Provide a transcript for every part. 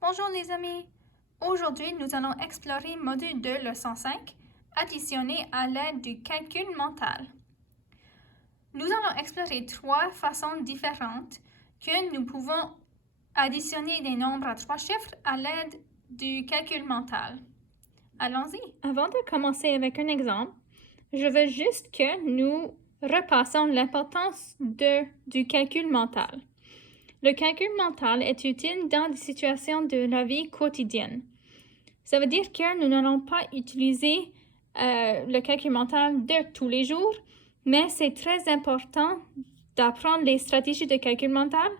Bonjour les amis! Aujourd'hui, nous allons explorer module 2, leçon 5, additionner à l'aide du calcul mental. Nous allons explorer 3 façons différentes que nous pouvons additionner des nombres à 3 chiffres à l'aide du calcul mental. Allons-y! Avant de commencer avec un exemple, je veux juste que nous repassons l'importance du calcul mental. Le calcul mental est utile dans des situations de la vie quotidienne. Ça veut dire que nous n'allons pas utiliser le calcul mental de tous les jours, mais c'est très important d'apprendre les stratégies de calcul mental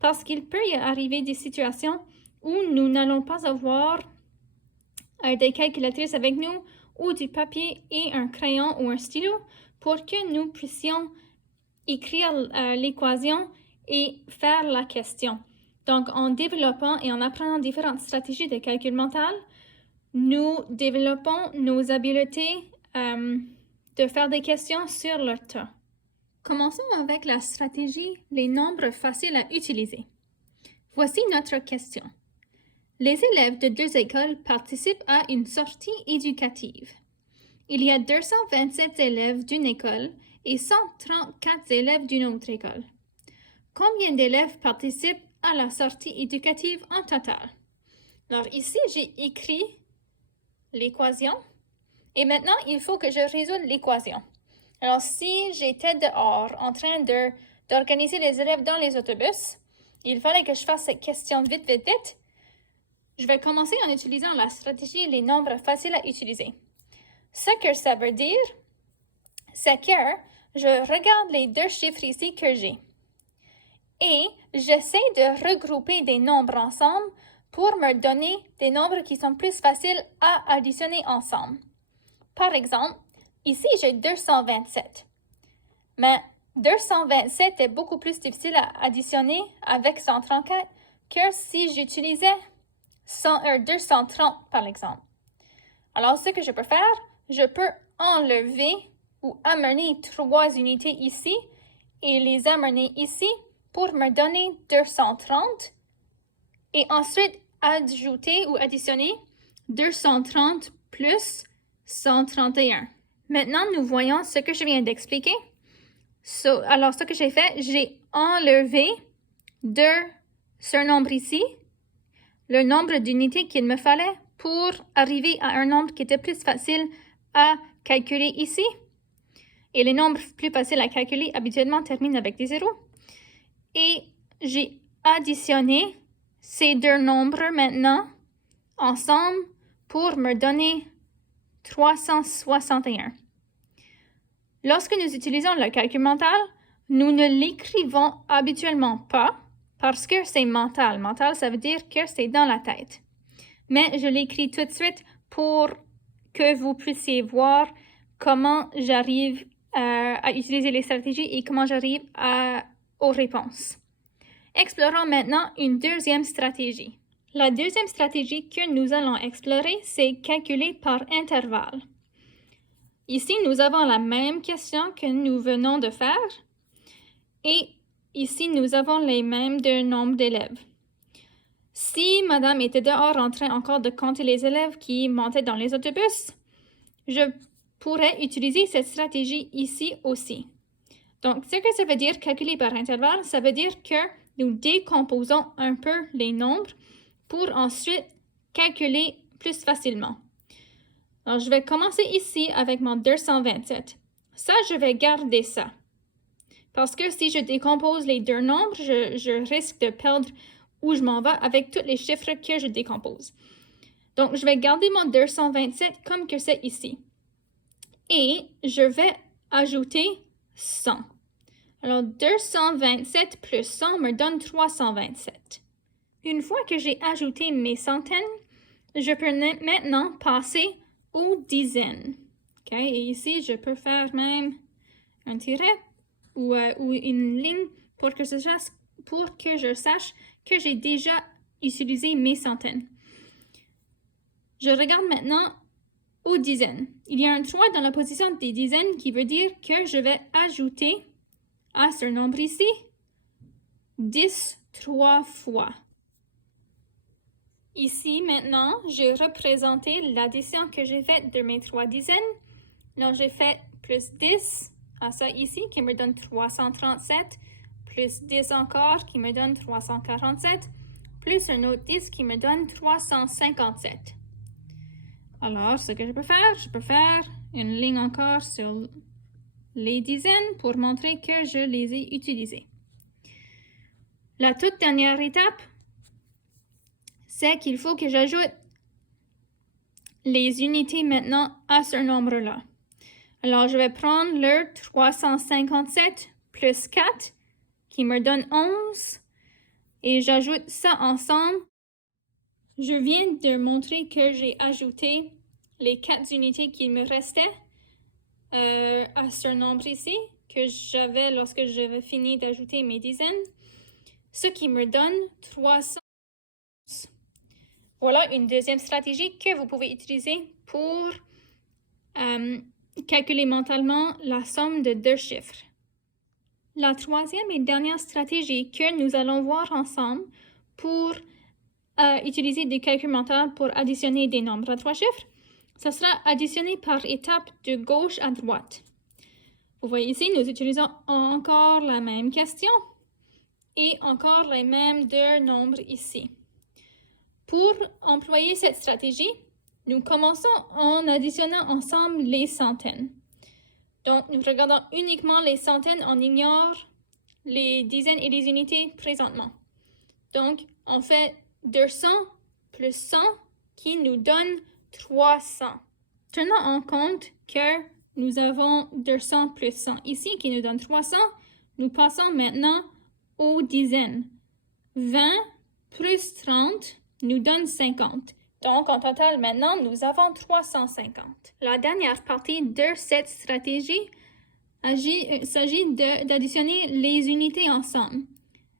parce qu'il peut y arriver des situations où nous n'allons pas avoir des calculatrices avec nous ou du papier et un crayon ou un stylo pour que nous puissions écrire l'équation et faire la question. Donc, en développant et en apprenant différentes stratégies de calcul mental, nous développons nos habiletés de faire des questions sur le tas. Commençons avec la stratégie les nombres faciles à utiliser. Voici notre question. Les élèves de 2 écoles participent à une sortie éducative. Il y a 227 élèves d'une école et 134 élèves d'une autre école. Combien d'élèves participent à la sortie éducative en total? Alors ici, j'ai écrit l'équation et maintenant, il faut que je résolve l'équation. Alors, si j'étais dehors en train d'organiser les élèves dans les autobus, il fallait que je fasse cette question vite. Je vais commencer en utilisant la stratégie les nombres faciles à utiliser. Ce que ça veut dire, c'est que je regarde les 2 chiffres ici que j'ai. Et j'essaie de regrouper des nombres ensemble pour me donner des nombres qui sont plus faciles à additionner ensemble. Par exemple, ici j'ai 227. Mais 227 est beaucoup plus difficile à additionner avec 134 que si j'utilisais 230 par exemple. Alors ce que je peux faire, je peux enlever ou amener 3 unités ici et les amener ici pour me donner 230 et ensuite ajouter ou additionner 230 plus 131. Maintenant, nous voyons ce que je viens d'expliquer. Alors, ce que j'ai fait, j'ai enlevé de ce nombre ici, le nombre d'unités qu'il me fallait pour arriver à un nombre qui était plus facile à calculer ici. Et les nombres plus faciles à calculer habituellement terminent avec des zéros. Et j'ai additionné ces 2 nombres maintenant ensemble pour me donner 361. Lorsque nous utilisons le calcul mental, nous ne l'écrivons habituellement pas parce que c'est mental. Mental, ça veut dire que c'est dans la tête. Mais je l'écris tout de suite pour que vous puissiez voir comment j'arrive à utiliser les stratégies et comment j'arrive aux réponses. Explorons maintenant une deuxième stratégie. La deuxième stratégie que nous allons explorer, c'est calculer par intervalle. Ici, nous avons la même question que nous venons de faire et ici, nous avons les mêmes nombres d'élèves. Si madame était dehors en train encore de compter les élèves qui montaient dans les autobus, je pourrais utiliser cette stratégie ici aussi. Donc, ce que ça veut dire calculer par intervalle, ça veut dire que nous décomposons un peu les nombres pour ensuite calculer plus facilement. Alors, je vais commencer ici avec mon 227. Ça, je vais garder ça. Parce que si je décompose les 2 nombres, je risque de perdre où je m'en vais avec tous les chiffres que je décompose. Donc, je vais garder mon 227 comme que c'est ici. Et je vais ajouter 100. Alors, 227 plus 100 me donne 327. Une fois que j'ai ajouté mes centaines, je peux maintenant passer aux dizaines. Okay? Et ici, je peux faire même un tiret ou une ligne pour que je sache que j'ai déjà utilisé mes centaines. Je regarde maintenant aux dizaines. Il y a un 3 dans la position des dizaines qui veut dire que je vais ajouter à ce nombre ici? 10 3 fois. Ici, maintenant, j'ai représenté l'addition que j'ai faite de mes 3 dizaines. Donc, j'ai fait plus 10 à ça ici, qui me donne 337, plus 10 encore, qui me donne 347, plus un autre 10 qui me donne 357. Alors, ce que je peux faire une ligne encore sur les dizaines pour montrer que je les ai utilisées. La toute dernière étape, c'est qu'il faut que j'ajoute les unités maintenant à ce nombre-là. Alors, je vais prendre le 357 plus 4 qui me donne 11 et j'ajoute ça ensemble. Je viens de montrer que j'ai ajouté les 4 unités qu'il me restait à ce nombre ici que j'avais lorsque j'avais fini d'ajouter mes dizaines, ce qui me donne 300. Voilà une deuxième stratégie que vous pouvez utiliser pour calculer mentalement la somme de deux chiffres. La troisième et dernière stratégie que nous allons voir ensemble pour utiliser des calculs mentaux pour additionner des nombres à 3 chiffres, ce sera additionner par étapes de gauche à droite. Vous voyez ici, nous utilisons encore la même question et encore les mêmes deux nombres ici. Pour employer cette stratégie, nous commençons en additionnant ensemble les centaines. Donc, nous regardons uniquement les centaines, on ignore les dizaines et les unités présentement. Donc, on fait 200 plus 100 qui nous donne 300. Tenant en compte que nous avons 200 plus 100 ici qui nous donne 300, nous passons maintenant aux dizaines. 20 plus 30 nous donne 50. Donc, en total, maintenant, nous avons 350. La dernière partie de cette stratégie s'agit d'additionner les unités ensemble.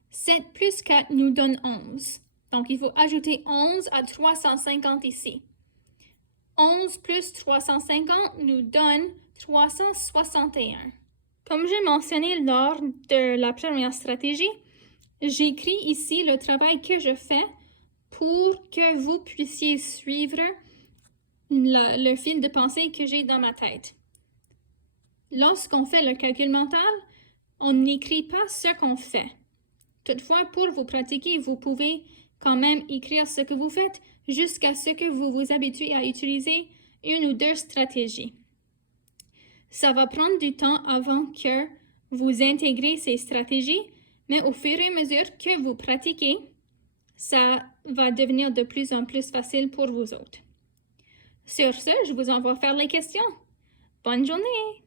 7 plus 4 nous donne 11. Donc, il faut ajouter 11 à 350 ici. 11 plus 350 nous donne 361. Comme j'ai mentionné lors de la première stratégie, j'écris ici le travail que je fais pour que vous puissiez suivre le fil de pensée que j'ai dans ma tête. Lorsqu'on fait le calcul mental, on n'écrit pas ce qu'on fait. Toutefois, pour vous pratiquer, vous pouvez quand même écrire ce que vous faites jusqu'à ce que vous vous habituez à utiliser une ou deux stratégies. Ça va prendre du temps avant que vous intégrez ces stratégies, mais au fur et à mesure que vous pratiquez, ça va devenir de plus en plus facile pour vous autres. Sur ce, je vous envoie faire les questions. Bonne journée!